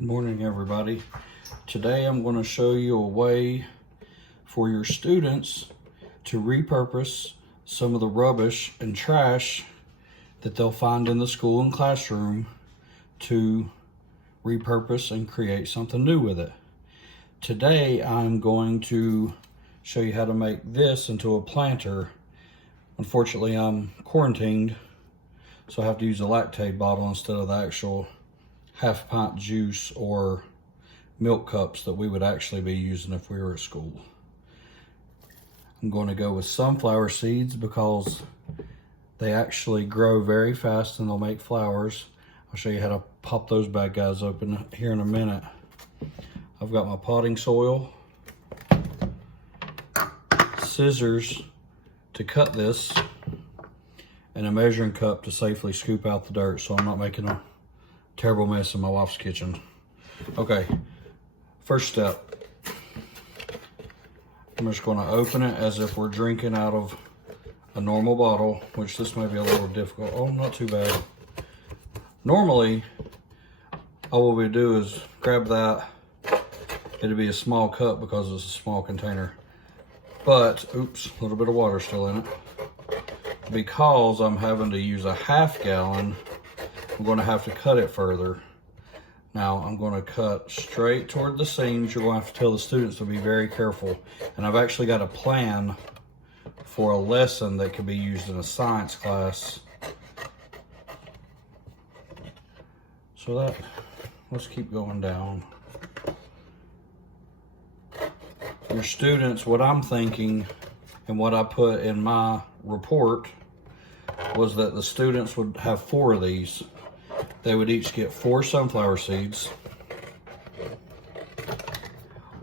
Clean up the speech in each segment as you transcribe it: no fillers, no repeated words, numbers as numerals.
Good morning, everybody. Today I'm going to show you a way for your students to repurpose some of the rubbish and trash that they'll find in the school and classroom to repurpose and create something new with it. Today I'm going to show you how to make this into a planter. Unfortunately, I'm quarantined, so I have to use a lactate bottle instead of the actual half-pint juice or milk cups that we would actually be using if we were at school. I'm going to go with sunflower seeds because they actually grow very fast and they'll make flowers. I'll show you how to pop those bad guys open here in a minute. I've got my potting soil, scissors to cut this, and a measuring cup to safely scoop out the dirt so I'm not making a terrible mess in my wife's kitchen. Okay, first step. I'm just going to open it as if we're drinking out of a normal bottle, which this may be a little difficult. Oh, not too bad. Normally, all we do is grab that. It'd be a small cup because it's a small container. But, oops, a little bit of water still in it. Because I'm having to use a half gallon, I'm going to have to cut it further. Now I'm going to cut straight toward the seams. You're going to have to tell the students to be very careful. And I've actually got a plan for a lesson that could be used in a science class. So that, let's keep going down. Your students, what I'm thinking and what I put in my report was that the students would have 4 of these. They would each get 4 sunflower seeds.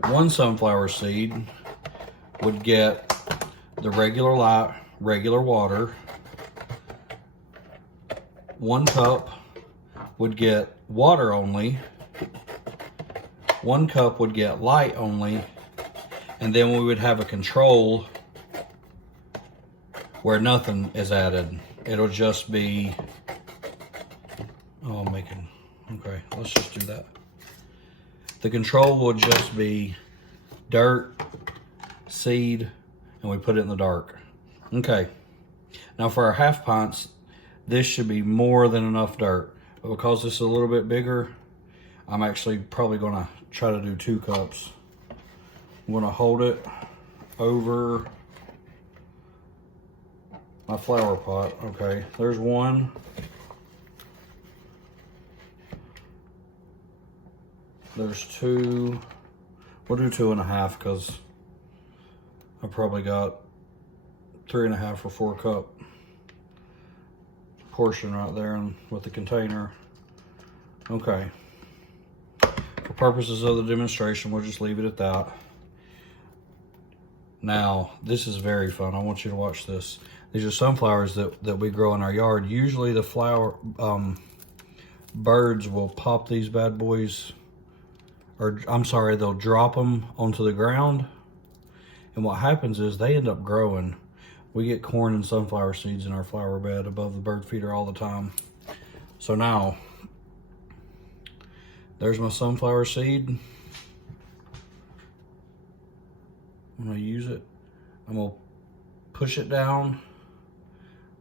1 sunflower seed would get the regular light, regular water. 1 cup would get water only. 1 cup would get light only. And then we would have a control where nothing is added. It'll just be, oh, I'm making, okay, let's just do that. The control will just be dirt, seed, and we put it in the dark. Okay, now for our half pints, this should be more than enough dirt. But because this is a little bit bigger, I'm actually probably gonna try to do 2 cups. I'm gonna hold it over my flower pot. Okay, there's 1. There's 2. We'll do 2.5 because I probably got 3.5 or 4 cup portion right there and with the container. Okay. For purposes of the demonstration, we'll just leave it at that. Now, this is very fun. I want you to watch this. These are sunflowers that we grow in our yard. Usually the flower birds will pop these bad boys, or I'm sorry, they'll drop them onto the ground. And what happens is they end up growing. We get corn and sunflower seeds in our flower bed above the bird feeder all the time. So now, there's my sunflower seed. I'm gonna use it. I'm gonna push it down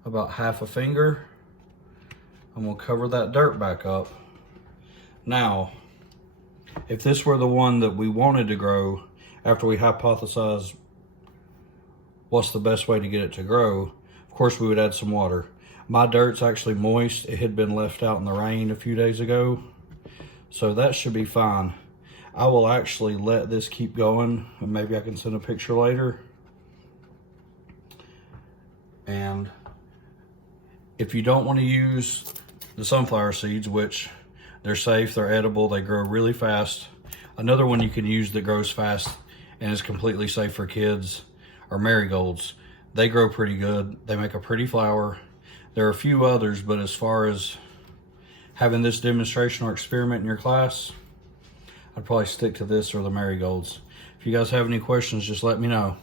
about half a finger. I'm gonna cover that dirt back up. Now, if this were the one that we wanted to grow, after we hypothesized what's the best way to get it to grow, of course we would add some water. My dirt's actually moist. It had been left out in the rain a few days ago, so that should be fine. I will actually let this keep going, and maybe I can send a picture later. And if you don't want to use the sunflower seeds, which they're safe, they're edible, they grow really fast. Another one you can use that grows fast and is completely safe for kids are marigolds. They grow pretty good. They make a pretty flower. There are a few others, but as far as having this demonstration or experiment in your class, I'd probably stick to this or the marigolds. If you guys have any questions, just let me know.